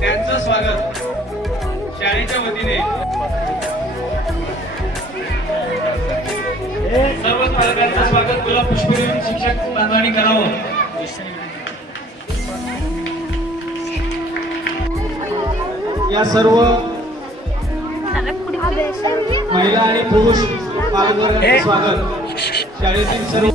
त्यांचं स्वागत शाळेच्या वतीने सर्व पालकांचं स्वागत गुलाब पुष्प देऊन शिक्षक बांधवांनी करावं. या सर्व महिला आणि पुरुष पालकांचं स्वागत शाळेतील सर्व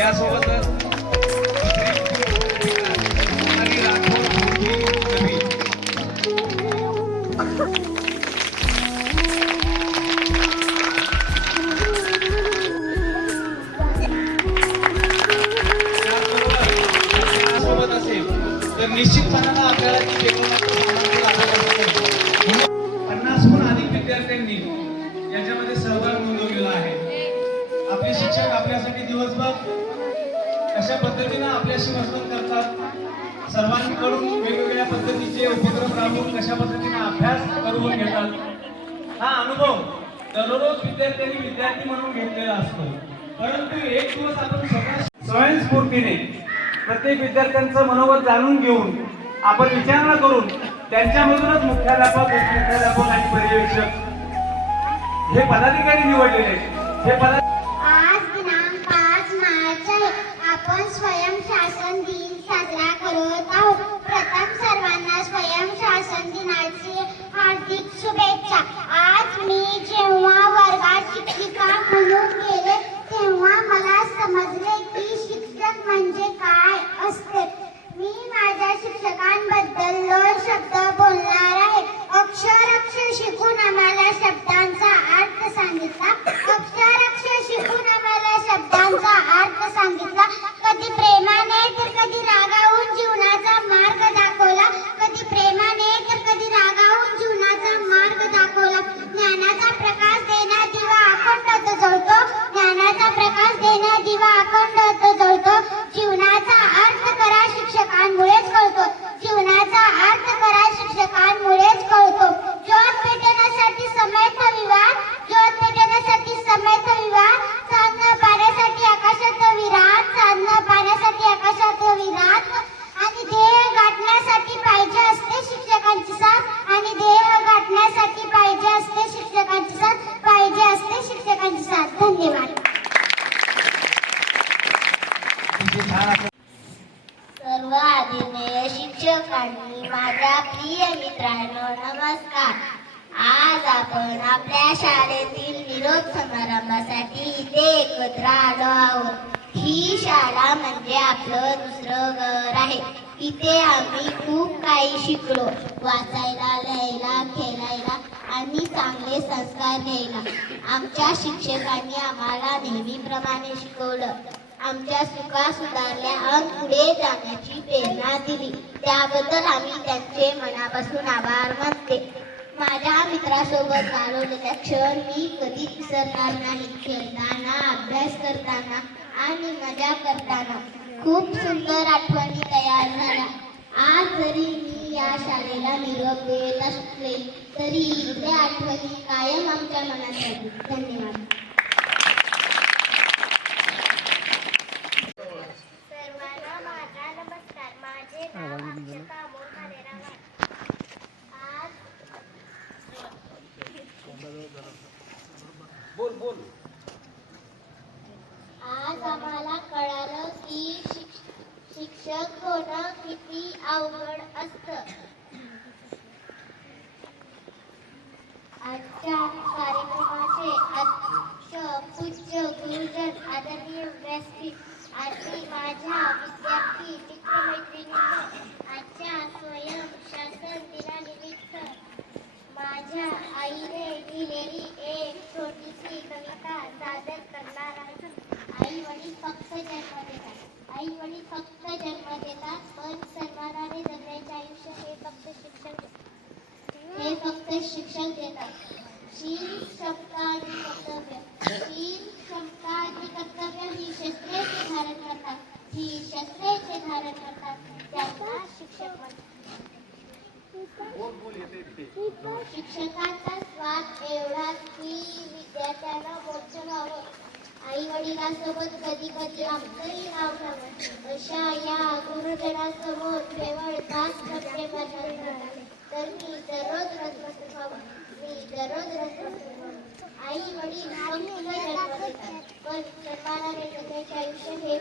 यासोबतच सोबत असेल तर निश्चितपणानं आपल्याला ती 50हून अधिक विद्यार्थ्यांनी याच्यामध्ये सहभाग नोंदवलेला आहे. आपले शिक्षक आपल्यासाठी दिवसभर अशा पद्धतीने आपल्याशी वर्तन करतात. सर्वांकडून वेगवेगळ्या पद्धतीचे उपक्रम राबवून कशा पद्धतीने अभ्यास करून घेतात. हा अनुभव दररोज विद्यार्थ्यांनी विद्यार्थी म्हणून घेतलेला असतो. परंतु एक दिवस आपण स्वयंस्फूर्तीने प्रत्येक विद्यार्थ्यांचं मनोगत जाणून घेऊन आपण विचारणा करून त्यांच्यामधूनच मुख्याध्यापक, उपमुख्याध्यापक आणि पर्यवेक्षक हे पदाधिकारी निवडलेले. हे आज दिनांक 5 मार्च आहे. आपण स्वयंशासन दिन साजरा करत आहोत. प्रथम सर्वांना स्वयंशासन दिनाची हार्दिक शुभेच्छा. आज मी जेव्हा वर्गात शिक्षिका म्हणून गेले तेव्हा मला समजले की शिक्षक म्हणजे काय असते. मी माझ्या शिक्षकांबद्दल 2 शब्द बोलणार आहे. अक्षर शिकून आम्हाला शब्दांचा अर्थ सांगितला. अक्षर शिकून आम्हाला शब्दांचा अर्थ सांगितला. कधी प्रेमाने तर कधी रागावून जीवनाचा मार्ग दाखवला. कधी प्रेमाने तर कधी रागावून जीवनाचा मार्ग दाखवला. ज्ञानाचा प्रकाश देणा दिवा अखंड जळतो. ज्ञानाचा प्रकाश देणा दिवा अखंड जळतो. जीवनाचा अर्थ करा शिक्षकांमुळेच कळतो. जीवनाचा अर्थ करा शिक्षकांमुळेच कळतो. ज्योत पेटवण्यासाठी समेत विवाद. ज्योत पेटवण्यासाठी समेत विवाद. चांदणं पाण्यासाठी आकाशात विराट. चांदणं पाण्यासाठी आकाशात विराट. आणि ध्येय गाठण्यासाठी पाहिजे असते शिक्षकांची साथ. आणि ध्येय गाठण्यासाठी पाहिजे असते शिक्षकांची साथ. पाहिजे असते शिक्षकांची साथ. धन्यवाद. सर्व आदरणीय शिक्षकांनी, माझ्या प्रिय मित्रांनो नमस्कार. आज आपण आपल्या शाळेतील निरोप समारंभासाठी इथे एकत्र आलो आहोत. ही शाळा म्हणजे आपलं दुसरं घर आहे. इथे आम्ही खूप काही शिकलो. वाचायला, लिहायला, खेळायला आणि चांगले संस्कार घ्यायला. आमच्या शिक्षकांनी आम्हाला नेहमीप्रमाणे शिकवलं. आमच्या चुका सुधारल्या आणि पुढे जाण्याची प्रेरणा दिली. त्याबद्दल आम्ही त्यांचे मनापासून आभार मानते. माझ्या मित्रासोबत घालवलेला क्षण मी कधीच विसरणार नाही. खेळताना, अभ्यास करताना आणि मजा करताना खूप सुंदर आठवणी तयार झाल्या. आज जरी मी या शाळेला निरोप देत असले तरी इथल्या आठवणी कायम आमच्या मनात राहतील. धन्यवाद. आज आम्हाला कळालं की शिक्षक होणं किती अवघड असतं. आजच्या कार्यक्रमाचे अध्यक्ष पूज्य गुरुजन आदरणीय व्यासपीठ आणि माझ्या विद्यार्थी मित्रमैत्रिणींनो, आजच्या स्वयंशासन दिनानिमित्त माझ्या आईने लिहिलेली एक छोटीशी कविता सादर करणार आहे. आई वडील फक्त जन्म देतात. आई वडील फक्त जन्म देतात, पण सन्मानाने जगण्याचे आयुष्य हे फक्त शिक्षक देतात. शील, क्षमता आणि कर्तव्य. शील, क्षमता आणि कर्तव्य ही शस्त्रे धारण करतात. त्यांना शिक्षकाचा स्वाद एवढाच की विद्यार्थ्यांना मोक्ष व्हावं. आई वडिलांसोबत कधी कधी आमचंही नाव घ्यावं अशा या गुरुजनांसमोर केवळ 5 टक्के बदल तर मी दररोज रसरसत व्हावं. आई वडील पंक्तीला जन्म देतात, पण सन्मानाने जगण्याचे आयुष्य हे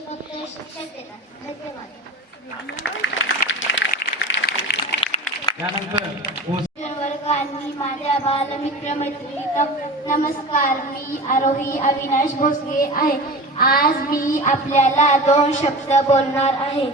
फक्त शिक्षक देतात. धन्यवाद. त्यानंतर वर्ग आणि माझ्या बालमित्र मैत्रिणींना नमस्कार. मी आरोही अविनाश भोसले आहे. आज मी आपल्याला 2 शब्द बोलणार आहे.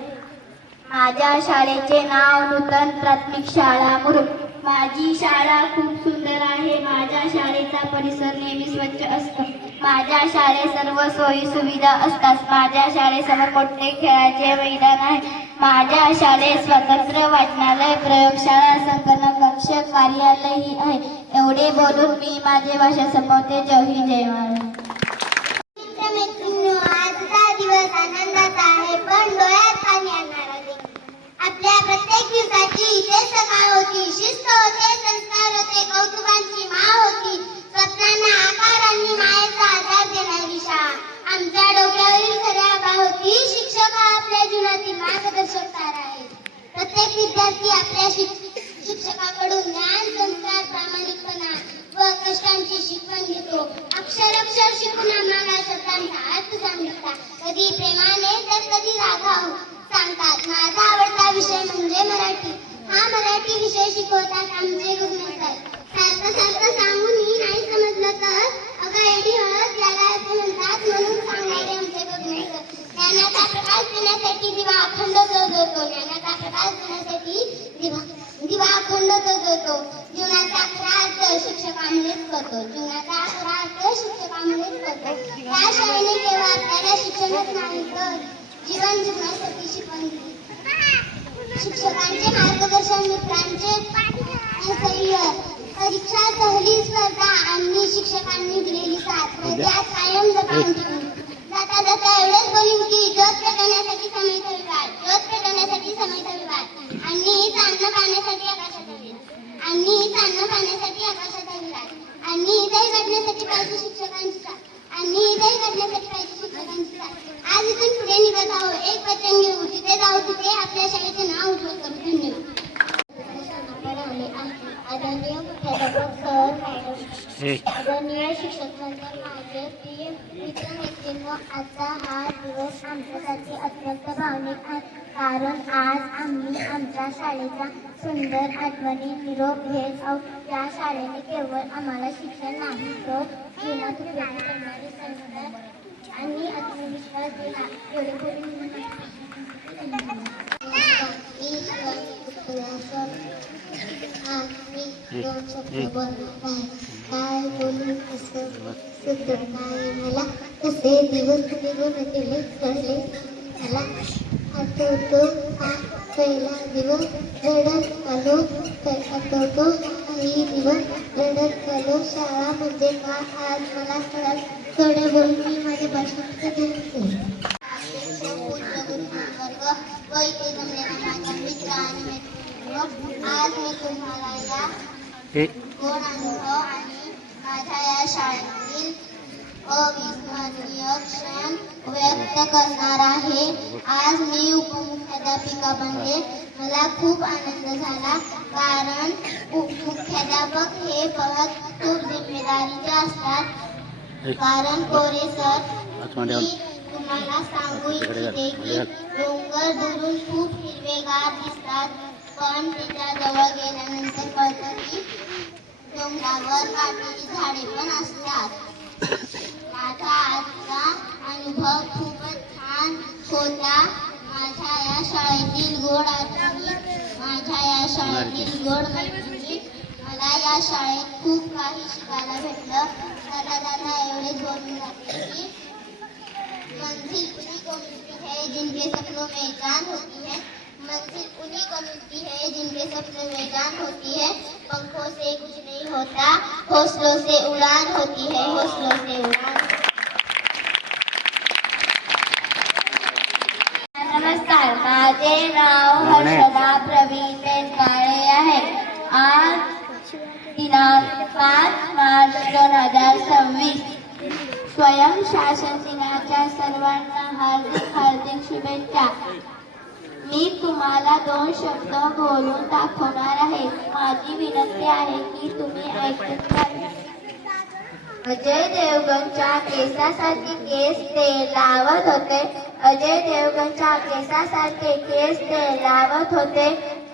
माझ्या शाळेचे नाव नूतन प्राथमिक शाळा मुरुड. माझी शाळा खूप सुंदर आहे. माझ्या शाळेचा परिसर नेहमी स्वच्छ असतो. माझ्या शाळेत सर्व सोयी सुविधा असतात. माझ्या शाळेसमोर मोठे खेळाचे मैदान आहे. माझ्या शाळेत स्वतंत्र वाचनालय, प्रयोगशाळा, संकलन कक्ष, कार्यालयही आहे. एवढे बोलून मी माझे भाषण संपवते. जय हिंद, जय महाराष्ट्र. मित्रमैत्रिणींनो, आजचा दिवस आनंदाचा आहे, पण डोळ्यात पाणी आणणारा देखील. आपल्या प्रत्येक दिवसाची इथे सकाळ होती, शिस्त होते, संस्कार होते, कौतुकांची माळ होती, स्वप्नांना आकार आणि मायेचा आधार देणारी शाळा. आमच्या डोक्यावरील खऱ्या आभा होती. शिक्षक हा आपल्या जीवनातील मार्गदर्शक तारा आहे. प्रत्येक विद्यार्थी आपल्या शिक्षकाकडून ज्ञान, संस्कार, प्रामाणिकपणा व कष्टांची शिकवण घेतो. अक्षर शिकून आम्हाला शब्दांचा अर्थ सांगितला, कधी प्रेमाने तर कधी रागावून सांगतात. माझा आवडता विषय म्हणजे मराठी. हा मराठी विषय शिकवतात आमचे गुरुजी सर. सारखं सांगूनही नाही समजलं तर अगं एडी हळद याला असे म्हणतात म्हणून सांगणारे आमचे गुरुजी सर. ज्ञानाचा प्रकाश देण्यासाठी दिवा अखंड जळतो. ज्ञानाचा प्रकाश देण्यासाठी दिवा अखंड जळतो. जीवनाचा खरा अर्थ शिक्षकांमुळेच कळतो. जीवनाचा खरा अर्थ शिक्षकांमुळेच कळतो. या शाळेने केवळ आपल्याला शिक्षणच नाही तर जीवन जगण्यासाठी शिकवण दिली. शिक्षकांचे मार्गदर्शन, मित्रांचे स्थैर्य, परीक्षा, सहली, स्पर्धा आणि शिक्षकांनी दिलेली साथ हृदयात कायम जपून ठेवून. जाता जाता एवढेच बोलीन की ज्योत पेटवण्यासाठी समेत विवाद, ज्योत पेटवण्यासाठी समेत विवाद आणि चांदणं पाहण्यासाठी आकाशात विवाद, आणि चांदणं पाहण्यासाठी आकाशात विवाद, आणि दही काढण्यासाठी पाहिजे शिक्षकांची साथ, आणि दही काढण्यासाठी पाहिजे शिक्षकांची साथ. आज इथून पुढे निघत आहोत, एक वचन घेऊ, जिथे जाऊ तिथे आपल्या शाळेचे नाव उज्ज्वल करू. धन्यवाद. आदरणीय मुख्याध्यापक सर, मॅडम, आदरणीय शिक्षक मंडळ, माझे प्रिय मित्रमैत्रिणींनो, आजचा हा दिवस आमच्यासाठी अत्यंत भावनिक आहे. कारण आज आम्ही आमच्या शाळेच्या सुंदर आठवणी निरोप घेत आहोत. या शाळेने केवळ आम्हाला शिक्षण नाही तर जीवनात उपयोगी करणारे संस्कार आणि आत्मविश्वास दिला. एवढे बोलून मी 2 शब्द बोलणार आहे. काय बोलू असं सुचत नाही मला. कसे दिवस निघून गेले कळले मला. आठवतो हा पहिला दिवस, रडत आलो. आठवतो काही दिवस, रडत आलो. शाळा म्हणजे काय आज मला कळलं. थोडे बोलून मी माझे भाषण देते. व इथे जमलेल्या माझ्या मित्र आणि मैत्रिणींनो, आज मी तुम्हाला या गोड अनुभव आणि माझ्या या शाळेतील अविस्मरणीय क्षण व्यक्त करणार आहे. आज मी उपमुख्याध्यापिका बनले. मला खूप आनंद झाला, कारण उपमुख्याध्यापक हे पद खूप जिम्मेदारीचे असतात. कारण कोरे सर, मी तुम्हाला सांगू इच्छिते की डोंगर दुरून खूप हिरवेगार दिसतात, पण त्याच्या जवळ गेल्यानंतर कळतं की डोंगरावर काटेरी झाडे पण असतात. माझा आजचा अनुभव खूपच छान होता. माझ्या या शाळेतील गोड आठवणी, माझ्या या शाळेतील गोड मैत्रिणी, मला या शाळेत खूप काही शिकायला भेटलं. दादा एवढेच बोलून जाते की मंजिल उन्हीं को मिलती है जिनके सपनों में जान होती है. मंजिल उन्हीं को मिलती है जिनके सपनों में जान होती है. पंखों से कुछ नहीं होता, हौसलों से उड़ान होती है, हौसलों से उड़ान. नमस्कार. माझे नाव हर्षदा प्रवीण बेनकाळे आहे. आज दिनांक 5 मार्च 2026 स्वयंशासन दिनाच्या सर्वांना हार्दिक हार्दिक शुभेच्छा. मी तुम्हाला 2 शब्द बोलून दाखवणार आहे. माझी विनंती आहे की तुम्ही ऐकून घ्या. अजय देवगणच्या केसासारखे केस ते लावत होते. अजय देवगणच्या केसासारखे केस ते लावत होते.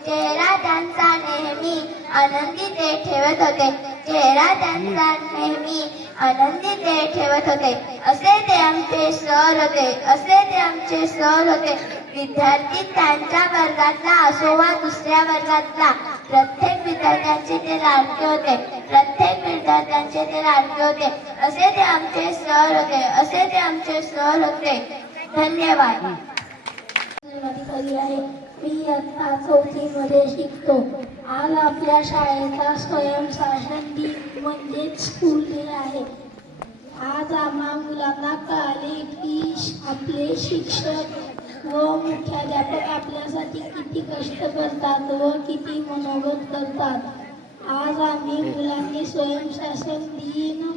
चेहरा त्यांचा नेहमी आनंदी ते ठेवत होते. चेहरा त्यांचा नेहमी आनंदी ते ठेवत होते. असे ते आमचे सर होते. असे ते आमचे सर होते. विद्यार्थी त्यांच्या वर्गातला असो वा दुसऱ्या वर्गातला, प्रत्येक विद्यार्थ्यांचे ते लाडके होते. प्रत्येक विद्यार्थ्यांचे ते लाडके होते. असे ते आमचे सर होते. असे ते आमचे सर होते. धन्यवाद. आहे. मी इयत्ता 4थी मध्ये शिकतो. आज आपल्या शाळेचा स्वयंशासन दिन म्हणजेच स्कूल डे आहे. आज आम्हा मुलांना कळाले की आपले शिक्षक व मुख्याध्यापक आपल्यासाठी किती कष्ट करतात व किती मनोगत करतात. आज आम्ही मुलांनी स्वयंशासन दिन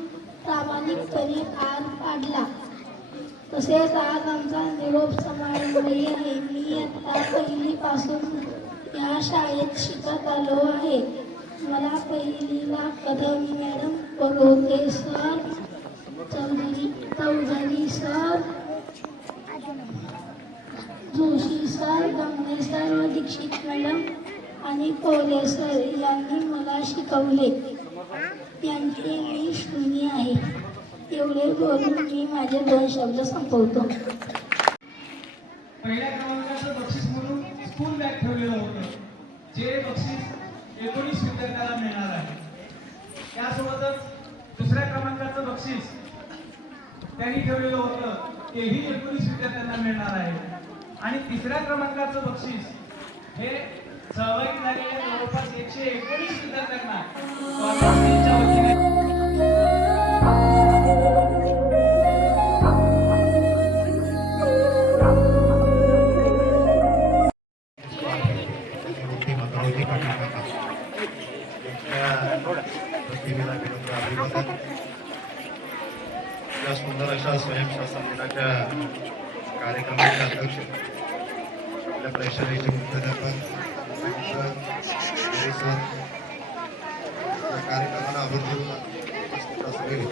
प्रामाणिकपणे पार पाडला. तसेच आज आमचा निरोप समारंभही आहे. मी आता पहिलीपासून या शाळेत शिकत आलो आहे. मला पहिलीला Kadam madam, Parote sir, Chaudhari sir, Joshi sir, Gange sir व दीक्षित मॅडम आणि कोले सर यांनी मला शिकवले. त्यांचे मी ऋणी आहे. एवढे बोलून मी माझे 2 शब्द संपवतो. पहिल्या क्रमांकाचं बक्षीस म्हणून स्कूल बॅग ठेवलेलं होतं, जे बक्षीस 19 विद्यार्थ्याला मिळणार आहे. त्यासोबतच दुसऱ्या क्रमांकाचं बक्षीस त्यांनी ठेवलेलं होतं, तेही 19 विद्यार्थ्यांना मिळणार आहे. आणि तिसऱ्या क्रमांकाचं बक्षीस हे सहभागी झालेल्या जवळपास 119 विद्यार्थ्यांना कॉर्पोरेशनच्या वतीने या सुंदर अशा स्वयंशासन दिनाच्या कार्यक्रमाचे अध्यक्ष आपल्या प्रशालेचे मुख्याध्यापक सर, या कार्यक्रमाला आवर्जून उपस्थित असलेले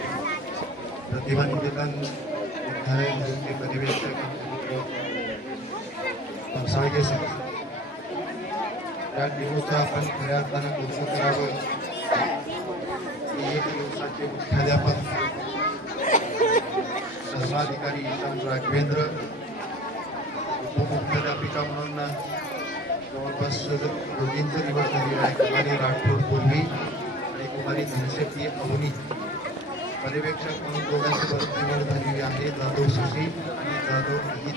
प्रतिभा निकेतन विद्यालय मधून पर्यवेक्षक पावसाळगे सर, या दिवसाचं आपण खऱ्या अर्थानं कौतुक करावं. एक दिवसाचे मुख्याध्यापक धर्माधिकारी ईशान राघवेंद्र, उपमुख्याध्यापिका म्हणून जवळपास दोघींचं निवड झालेलं आहे. कुमारी राठोड पूर्वी आणि कुमारी धनशेट्टी अवनी. पर्यवेक्षक म्हणून दोघांची निवड झालेली आहे. जाधव सुशी आणि जाधव अजित.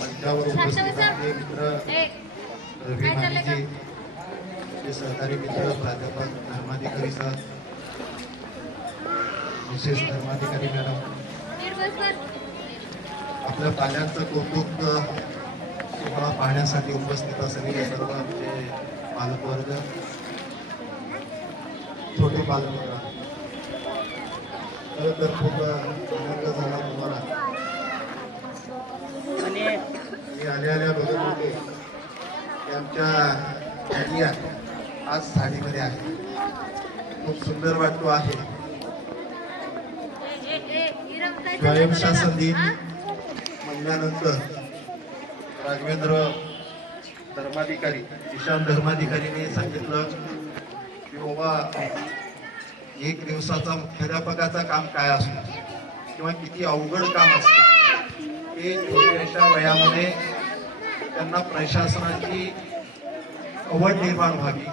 मंचावर उपस्थित असलेले मित्र रवी मानेजी, सहकारी मित्र प्राध्यापक धर्माधिकारी सर, विशेष धर्माधिकारी मॅडम, आपल्या पाल्यांचं कौतुक सोहळा पाहण्यासाठी उपस्थित असलेले सर्व आमचे पालकवर्ग, छोटे बालमित्र, खरं तर खूप आनंद झाला तुम्हाला. मी आल्या बघत होते की आमच्या आलिया आज साडीमध्ये आहे. खूप सुंदर वाटतो आहे. स्वयंशासन दिन म्हणल्यानंतर राघवेंद्र धर्माधिकारी, ईशान धर्माधिकारीने सांगितलं की बाबा एक दिवसाचा मुख्याध्यापकाचं काम काय असतं किंवा किती अवघड काम असतं. हे छोट्याशा वयामध्ये त्यांना प्रशासनाची आवड निर्माण व्हावी,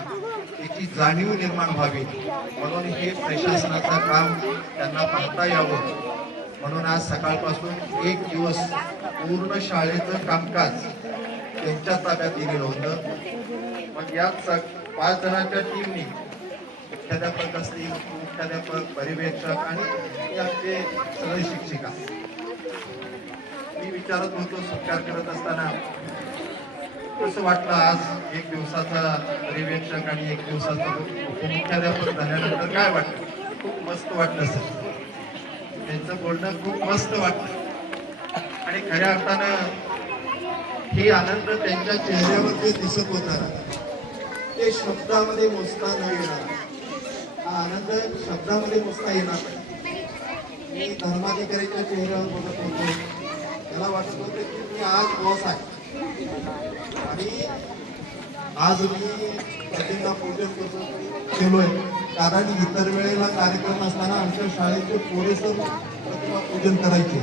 त्याची जाणीव निर्माण व्हावी, म्हणून हे प्रशासनाचं काम त्यांना पाहता यावं म्हणून आज सकाळपासून एक दिवस पूर्ण शाळेचं कामकाज त्यांच्या ताब्यात दिलेलं होतं. मग यात 5 जणांच्या टीमनी मुख्याध्यापक असतील, मुख्याध्यापक, पर्यवेक्षक आणि आमचे सगळे शिक्षिका. मी विचारत होतो सत्कार करत असताना कसं वाटलं आज एक दिवसाचा पर्यवेक्षक आणि एक दिवसाचा उपमुख्याध्यापक झाल्यानंतर काय वाटलं? खूप मस्त वाटलं सर. त्यांचं बोलणं खूप मस्त वाटलं आणि खऱ्या अर्थानं हे आनंद त्यांच्या चेहऱ्यावर जे दिसत होता ते शब्दामध्ये मोजता न येणार. हा आनंद शब्दामध्ये मोजता येणार नाही. मी धर्माधिकारीच्या चेहऱ्यावर बघत होतो, त्याला वाटत होतं की मी आज बॉस आहे आणि आज मी प्रतिमा पूजन केलोय, कारण इतर वेळेला कार्यक्रम असताना आमच्या शाळेचे पोरेसर प्रतिमा पूजन करायचे,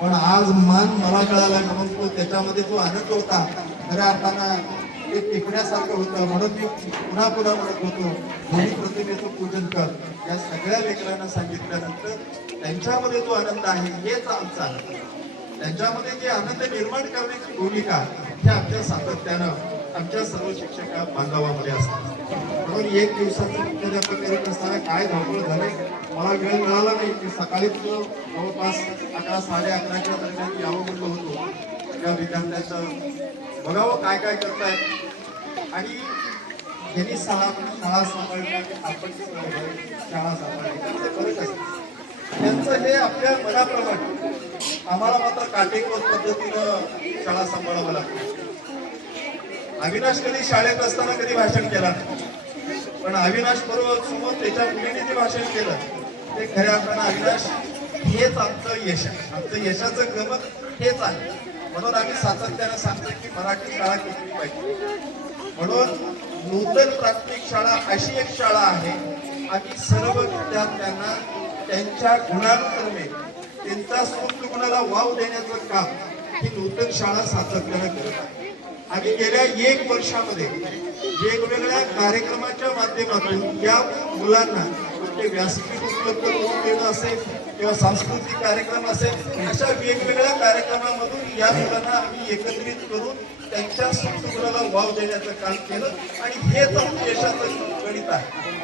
पण आज मान मला कळाला म्हणून तो त्याच्यामध्ये जो आनंद होता खऱ्या अर्थानं ते टिकण्यासारखं होतं. म्हणून मी पुन्हा पुन्हा म्हणत होतो दोन्ही प्रतिमेचं पूजन कर. या सगळ्या लेकरांना सांगितल्यानंतर त्यांच्यामध्ये जो आनंद आहे हेच आमचा आनंद. त्यांच्यामध्ये जे आनंद निर्माण करण्याची भूमिका ही आमच्या सातत्यानं आमच्या सर्व शिक्षका बांधवामध्ये असतात. म्हणून एक दिवसाचं मुख्याध्यापक करत असताना काय धावपळ झाले मला वेळ मिळाला नाही की सकाळी जवळपास 11 11:30च्या दरम्यान यावं म्हणलं होतो. त्या विद्यार्थ्यांचं बघावं काय काय करतायत आणि त्यांनी शाळा सांभाळली आपण शाळा सांभाळली त्यामध्ये फरक असतो. त्यांचं हे आपल्या मनाप्रमाणे, आम्हाला मात्र काटेकोर पद्धतीनं शाळा सांभाळावं लागतं. अविनाश कधी शाळेत असताना कधी भाषण केला नाही, पण अविनाश बरोबर समोर त्याच्या मुलीने जे भाषण केलं ते खऱ्या अर्थानं अविनाश हेच आमचं यश आहे. आमचं यशाचं गमक हेच आहे. म्हणून आम्ही सातत्यानं सांगतो की मराठी शाळा केली पाहिजे. म्हणून नूतन प्राथमिक शाळा अशी एक शाळा आहे, आम्ही सर्व विद्यार्थ्यांना त्यांच्या गुणांक्रमे त्यांचा सुप्त गुणाला वाव देण्याचं काम ही नूतन शाळा सातत्यानं करत आहे. आम्ही गेल्या 1 वर्षामध्ये वेगवेगळ्या कार्यक्रमाच्या माध्यमातून या मुलांना ते व्यासपीठ उपलब्ध करून देणं असेल किंवा सांस्कृतिक कार्यक्रम असेल, अशा वेगवेगळ्या कार्यक्रमामधून या मुलांना आम्ही एकत्रित करून त्यांच्या संस्कृतीला वाव देण्याचं काम केलं आणि हेच आमचं यशाचं गणित आहे.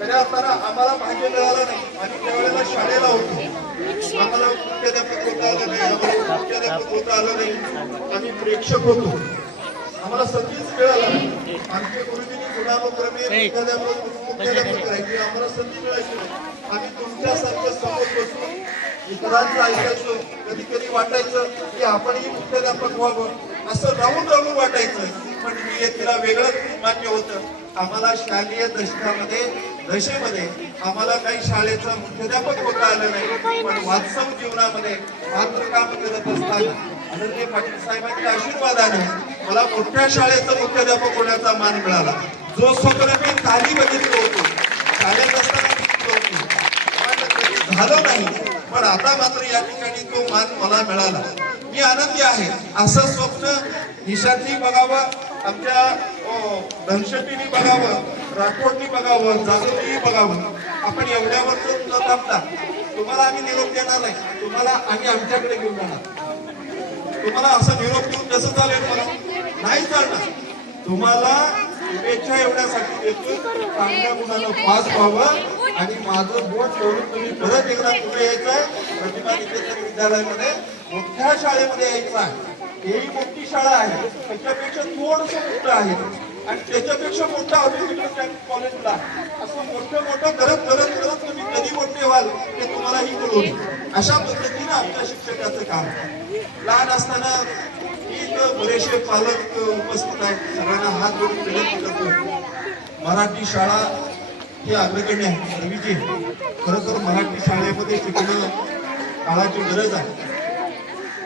खऱ्या अर्थानं आम्हाला भाग्य मिळालं नाही. आम्ही त्यावेळेला शाळेला होतो, आम्हाला मुख्याध्यापक होता आलं नाही, आम्हाला मुख्याध्यापक होता आलं नाही, आम्ही प्रेक्षक होतो, आम्हाला संधीच मिळाला नाही. आमचे गुरुजींनी गुणानुक्रमे मुख्याध्यापक करायचे, आम्हाला संधी मिळायची नाही. आम्ही तुमच्यासारखं समोर बसून इतरांचं ऐकायचो. कधी कधी वाटायचं की आपणही मुख्याध्यापक व्हावं, असं राहून राहून वाटायचं, पण नियतीला वेगळंच मान्य होतं. आम्हाला शालेय दशेमध्ये आम्हाला काही शाळेचं मुख्याध्यापक होता आलं नाही, पण वास्तव जीवनामध्ये मात्र काम करत असताना आदरणीय पाटील साहेबांच्या आशीर्वादाने मला मोठ्या शाळेचं मुख्याध्यापक होण्याचा मान मिळाला. जो स्वप्न मी खाली बघितलं होतो, शाळेत असताना बघितलं होतं, झालं नाही, पण आता मात्र या ठिकाणी तो मान मला मिळाला. मी आनंदी आहे. असं स्वप्न निशांनी बघावं, आमच्या धनशेट्टीनी बघावं, राठोडनी बघावं, जाधवनी बघावं. आपण एवढ्यावरच न थांबता तुम्हाला आम्ही निरोप देणार नाही, तुम्हाला आम्ही आमच्याकडे घेऊन जाणार. तुम्हाला असं निरोप देऊन कसं चालेल? मला नाही चालणार. तुम्हाला शुभेच्छा एवढ्यासाठी देतो, चांगल्या मुलानं पास व्हावं आणि माझं बोट सोडून तुम्ही परत एकदा पुढे यायचं आहे. प्रतिभा निकेतन विद्यालयामध्ये मोठ्या शाळेमध्ये यायचं आहे. ही मोठी शाळा आहे, त्याच्यापेक्षा थोडस मोठं आहे आणि त्याच्यापेक्षा मोठं ऑफिस कॉलेजला. असं मोठं करत करत करत तुम्ही कधी मोठे व्हाल ते तुम्हालाही कळून. अशा पद्धतीनं आमच्या शिक्षकाचं काम. लहान असताना बरेचसे पालक उपस्थित आहेत, सगळ्यांना हात जोडून विनंती करतो, मराठी शाळा ही अग्रगण्य आहे. रवीजी, खरं तर मराठी शाळेमध्ये शिकणं काळाची गरज आहे.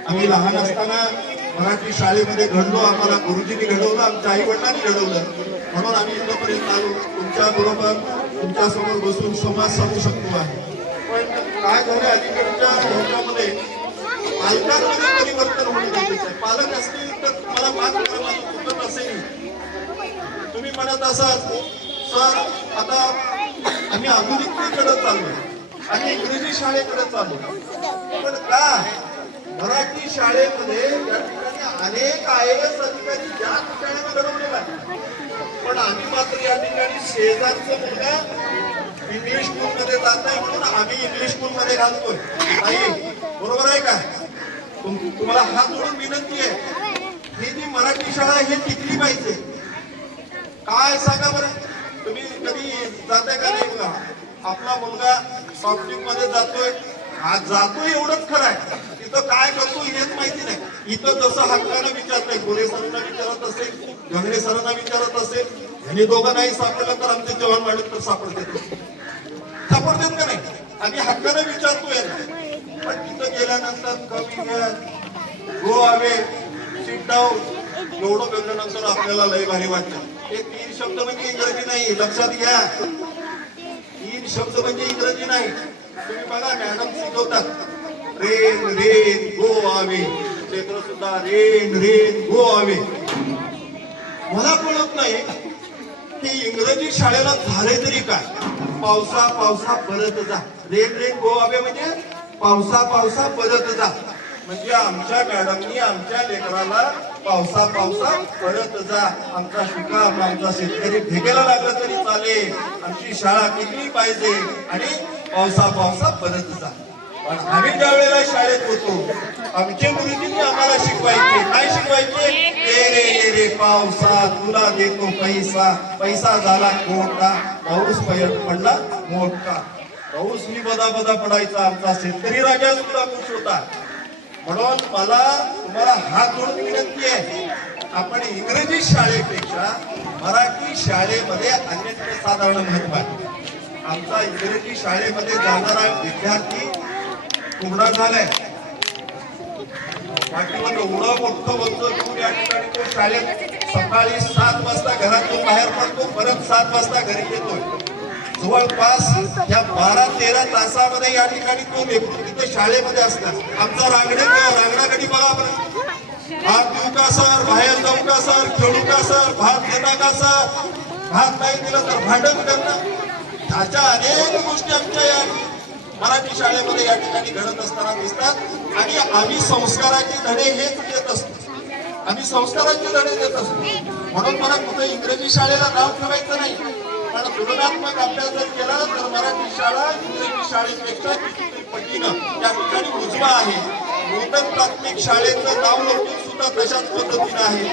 आम्ही लहान असताना मराठी शाळेमध्ये घडलो, आम्हाला गुरुजींनी घडवलं, आमच्या आई वडिलांनी घडवलं, म्हणून आम्ही इथपर्यंत आलो. तुमच्या बरोबर तुमच्यासमोर बसून संवाद साधू शकतो आहे. पण काय झालं अलीकडच्या ह्याच्यामध्ये पालकांमध्ये परिवर्तन होणं गरजेचं आहे. पालक असतील तर तुम्हाला माफ करा, माझं चुकत असेल, तुम्ही म्हणत असाल सर आता आम्ही आधुनिकतेकडे चाललो, आम्ही इंग्रजी शाळेकडे चाललो, पण का मराठी शाळेमध्ये या ठिकाणी अनेक IAS अधिकारी या ठिकाणी घडवलेला आहे, पण आम्ही मात्र या ठिकाणी शेजारचं मुलगा इंग्लिश स्कूलमध्ये जात नाही म्हणून आम्ही इंग्लिश स्कूलमध्ये घालतोय. नाही, बरोबर आहे का? तुम्हाला हात जोडून विनंती आहे, ही जी मराठी शाळा आहे, ही टिकली पाहिजे. काय सांगा बरं, तुम्ही कधी जाताय का नाही बघा. आपला मुलगा सॉफ्टवेअर मध्ये जातोय, आज जातोय एवढंच खरं आहे, तिथं काय करतो हेच माहिती नाही. इथं जसं हक्कानं विचारतंय, गोरे सरांना विचारत असेल, गंगडे सरांना विचारत असेल, यांनी दोघं नाही सापडलं तर आमचे जवान मॅडम तर सापडतात का नाही. आम्ही हक्कानं विचारतोय. पण तिथं गेल्यानंतर कमी घ्या, गो आवे, सिट डाऊन, एवढं बोलल्यानंतर आपल्याला लय भारी वाटतं. हे 3 शब्द म्हणजे इंग्रजी नाही, लक्षात घ्या. 3 शब्द म्हणजे इंग्रजी नाही. तुम्ही बघा मॅडम शिकवतात रेन रेन गो आवे, लेकरं सुद्धा रेन रेन गो आवे. मला कळत नाही की इंग्रजी शाळेला झाले तरी काय. पावसा पावसा परत जा, रेन रेन गो आवे म्हणजे पावसा पावसा परत जा. म्हणजे आमच्या मॅडमनी आमच्या लेकराला पावसा पावसा परत जा. आमचा शिकार आमचा शेतकरी ठेकेला लागला तरी चालेल, आमची शाळा टिकली पाहिजे आणि पावसा पावसा परत जा. पण आम्ही ज्या वेळेला शाळेत होतो, आमचे गुरुजींनी आम्हाला शिकवायचे. काय शिकवायचे? ए रे ए रे पावसा तुला देतो पैसा, पैसा झाला मोठा, पाऊस पडला मोठा. पाऊस मी बदा बदा पडायचा. आमचा शेतकरी राजा सुद्धा खुश होता. म्हणून मला तुम्हाला हात जोडून विनंती आहे, आपण इंग्रजी शाळेपेक्षा मराठी शाळेमध्ये अनन्यसाधारण महत्व आहे. आमचा इंग्रजी शाळेमध्ये जाणारा विद्यार्थी पूर्ण झालाय. पाठीवर एवढं मोठं होतं या ठिकाणी तो शाळेत सकाळी 7 वाजता घरातून बाहेर पडतो, परत 7 वाजता घरी येतोय. जवळपास या 12-13 तासामध्ये या ठिकाणी तो तिथे शाळेमध्ये असतात. आमचा रांगणागडी बघा बरं, भात देऊ का सर, बाहेर जाऊ का सर, खेळू का सर, भात देता का सर, भात नाही दिलं तर भांडण करणं. अशा अनेक गोष्टी आमच्या या मराठी शाळेमध्ये या ठिकाणी घडत असताना दिसतात. आणि आम्ही संस्काराचे धडे हेच देत असतो. आम्ही संस्काराचे धडे देत असतो. म्हणून मला कुठे इंग्रजी शाळेला नाव ठेवायचं नाही. पण तुलनात्मक अभ्यास जर केला तर मराठी शाळा इंग्रजी शाळेपेक्षा कितीतरी पटीनं या ठिकाणी उजवा आहे. नूतन प्राथमिक शाळेचं नाव लवकर सुद्धा तशाच पद्धतीनं आहे.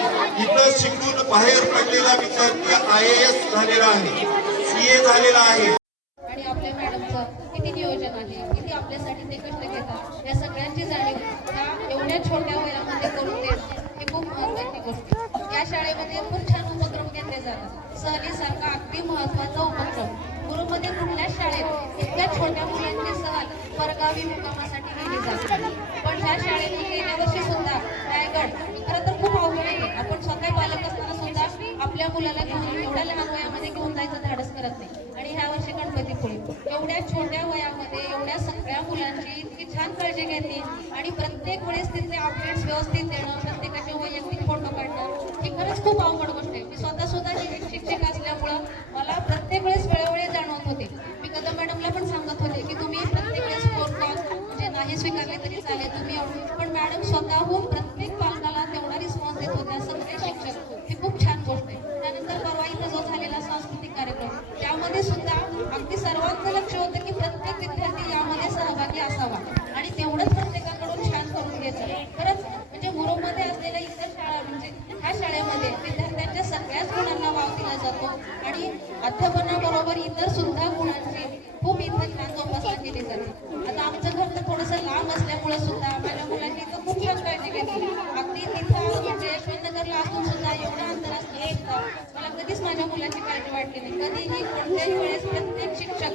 इथं शिकून बाहेर पडलेला विद्यार्थी IAS झालेला आहे, CA झालेला आहे. आणि आपल्या मॅडमचं किती नियोजन आहे, किती आपल्यासाठी ते कष्ट घेतात, या सगळ्यांची जाणीव त्या एवढ्या छोट्या वयामध्ये करून देणं हे खूप महत्त्वाची गोष्ट. या शाळेमध्ये खूप छान उपक्रम घेतले जातात. सहलीसारखा अगदी महत्त्वाचा उपक्रम. गुरुमध्ये कुठल्याच शाळेत इतक्या छोट्या मुलांची सहल परगावी मुक्कामासाठी गेली जाते. पण ह्या शाळेने गेल्या वर्षी सुद्धा रायगड खरं तर खूप अवघड आहे. आपण स्वतः पालक असताना सुद्धा आपल्या मुलाला घेऊन एवढ्या लहान वयामध्ये घेऊन जायचं धाडस करत नाही. आणि ह्या वर्षी गणपतीपुळे एवढ्या छोट्या वयामध्ये एवढ्या सगळ्या मुलांची इतकी छान काळजी घेतली. आणि प्रत्येक वेळेस तिथले अपडेट्स व्यवस्थित देणं, प्रत्येकाचे वैयक्तिक फोटो काढणं, ही खरंच खूप अवघड गोष्ट आहे. मी स्वतः सुद्धा शिक्षक असल्यामुळं मला प्रत्येक वेळेस वेळोवेळी जाणवत होते. मी कदम मॅडमला पण सांगत होते की तुम्ही प्रत्येक वेळेस फोन कॉल म्हणजे नाही स्वीकारले तरी चालेल तुम्ही, पण मॅडम स्वतःहून प्रत्येक पालकाला तेवढा रिस्पॉन्स देत होत्या. सगळे शिक्षक, ही खूप छान गोष्ट आहे. त्यानंतर परवा इथं जो झालेला सांस्कृतिक कार्यक्रम, त्यामध्ये सुद्धा अगदी सर्वांचं लक्ष होतं की प्रत्येक विद्यार्थी यामध्ये सहभागी असावा आणि तेवढंच प्रत्येकाकडून छान करून घ्यायचं. खरंच म्हणजे मुरुममध्ये असलेल्या इतर शाळा म्हणजे ह्या शाळेमध्ये विद्यार्थ्यांच्या सगळ्याच गुणांना वाव दिला जातो आणि अध्यापनाबरोबर इतर सुद्धा गुणांची खूप इथं छान जोपासना केली जाते. आता आमचं घर तर थोडंसं लांब असल्यामुळे सुद्धा माझ्या मुलांनी इथं खूप छान काळजी घेतली. अगदी तिथं म्हणजे यशवंतनगरला असून सुद्धा एवढं अंतर असलं सुद्धा मला कधीच माझ्या मुलाची काळजी वाटली नाही. कधीही कोणत्याही वेळेस प्रत्येक शिक्षक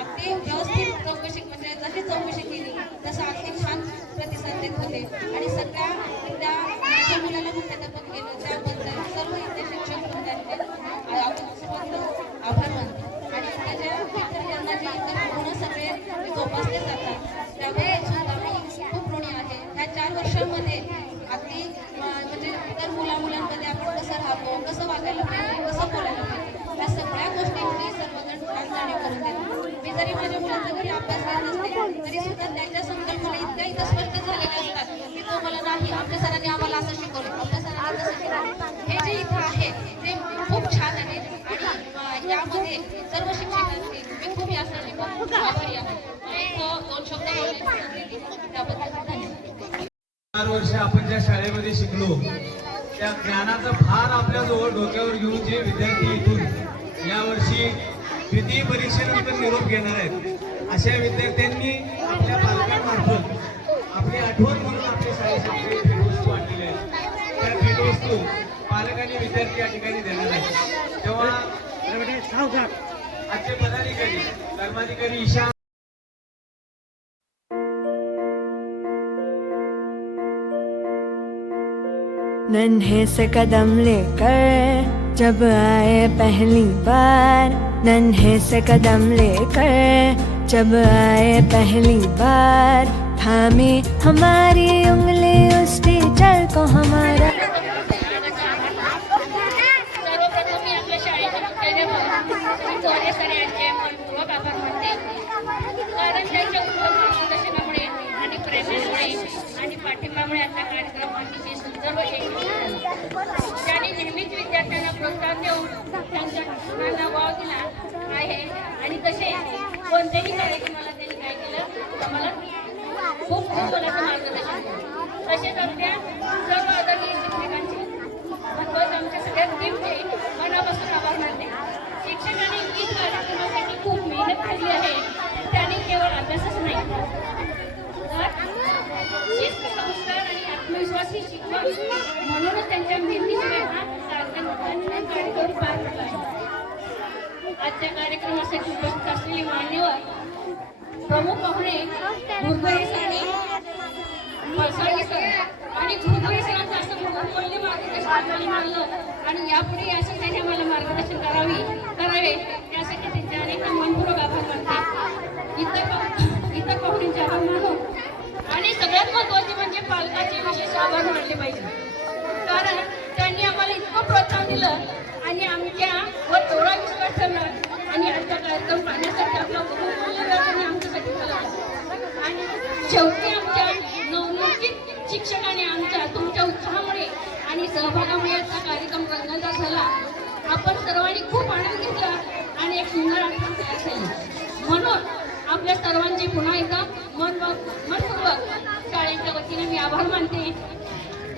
अगदी व्यवस्थित चौकशी म्हणजे जशी चौकशी केली तसं अगदी छान प्रतिसाद देत होते. आणि सगळ्या त्या माझ्या मुलाला मुख्याध्यापक केलं त्याबद्दल सर्व इथे शिक्षक वृंदांचे आभार मानते. आणि त्याच्या विद्यार्थ्यांना जे इतर गुण सगळे जोपासले जातात त्याबद्दल सुद्धा मी खूप ऋणी आहे. ह्या 4 वर्षांमध्ये अगदी म्हणजे इतर मुलांमध्ये आपण कसं राहतो, कसं वागायला पाहिजे, कसं बोलायला पाहिजे, या सगळ्या गोष्टींची सर्वजण छान जाणीव करून देतात. मी जरी माझ्या मुलाचा घरी अभ्यास घेत नसते तरी सुद्धा त्याच्या संकल्पना इतक्या इथं स्पष्ट झालेल्या असतात की तो मला नाही आमच्या सरांनी आम्हाला असं शिकवलं, आमच्या सरांनी तसं शिकवलं. हे जे इथं आहे ते खूप छान आहे आणि यामध्ये सर्व शिक्षकांची मी खूप यासाठी आभारी आहे. इथं 2 शब्द बोलले त्याबद्दल धन्यवाद. 4 वर्ष आपण ज्या शाळेमध्ये शिकलो त्या ज्ञानाचा भार आपल्याजवळ डोक्यावर घेऊन जे विद्यार्थी इथून यावर्षी द्वितीय परीक्षेनंतर निरोप घेणार आहेत अशा विद्यार्थ्यांनी आपल्या पालकांमार्फत आपली आठवण म्हणून आपल्या शाळेसाठी भेटवस्तू आणलेल्या आहेत. त्या भेटवस्तू पालक आणि विद्यार्थी या ठिकाणी देणार आहेत. तेव्हा आजचे पदाधिकारी धर्माधिकारी ईशा नन्हे से कदम लेकर जब आए पहली बार, नन्हे से कदम लेकर जब आए पहली बार, थामी हमारी उंगली उस टीचर को हमारा। सर्वप्रथम मी आपल्या शाळेच्या मुख्याध्यापक चौरे सर यांचे मनपूर्वक आभार मानते. कारण त्यांच्या उत्तम मार्गदर्शनामुळे आणि प्रेरणेमुळे आणि पाठिंब्यामुळे आजचा कार्यक्रम अतिशय सुंदर व यशस्वी झाला. त्यांनी नेहमीच विद्यार्थ्यांना प्रोत्साहन देऊन त्यांच्या शिक्षणाला वाव दिला आहे आणि तसे कोणत्याही कार्यक्रमाला त्यांनी काय केलं आम्हाला खूप मोलाचं मार्गदर्शन केलं. तसेच आपल्या सर्व आदरणीय शिक्षकांचे महत्वाचं आमच्या सगळ्या टीमचे मनापासून आभार मानते. शिक्षकांनी इतकी कार्यक्रमासाठी खूप मेहनत केली आहे. त्यांनी केवळ अभ्यासच नाही तर शिस्त, संस्कार आणि आत्मविश्वासी शिक्षक म्हणूनच त्यांच्या मेहनतीशिवाय हा कार्यक्रम पार पडला आहे. आजच्या कार्यक्रमासाठी उपस्थित असलेले मान्यवर प्रमुख पाहुणे भुरभरे सर आणि पळसाळे सर आणि भुरभरे सरांचं असं बहुमूल्य मार्गदर्शन मिळालं आणि यापुढे यासाठी आम्हाला मार्गदर्शन करावे यासाठी त्यांचे अनेक मनपूर्वक आभार मानते. इतर पाहुण्यांचे आभार मानून आणि सगळ्यात महत्त्वाचे म्हणजे पालकाचे विशेष आभार मानले पाहिजे. कारण त्यांनी आम्हाला इतकं प्रोत्साहन दिलं आणि आमच्या वर तेवढा विश्वास ठेवला आणि आजचा कार्यक्रम पाहण्यासाठी आपला बहुमूल्य वेळ त्यांनी आमच्यासाठी दिला. आणि शेवटी आमच्या नवनिर्मित शिक्षकाने आमच्या तुमच्या उत्साहामुळे आणि सहभागामुळे आजचा कार्यक्रम रंगतदार झाला. आपण सर्वांनी खूप आनंद घेतला आणि एक सुंदर आठवण तयार झाली. म्हणून आपल्या सर्वांचे पुन्हा एकदा मनपूर्वक शाळेच्या वतीने मी आभार मानते.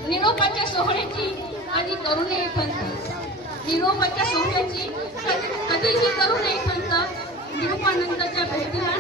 निरोपाच्या सोहळ्याची कधी करू नये पंत, निरोपाच्या सोहळ्याची कधीही करू नये पंत, निरोपानंतरच्या भेटीला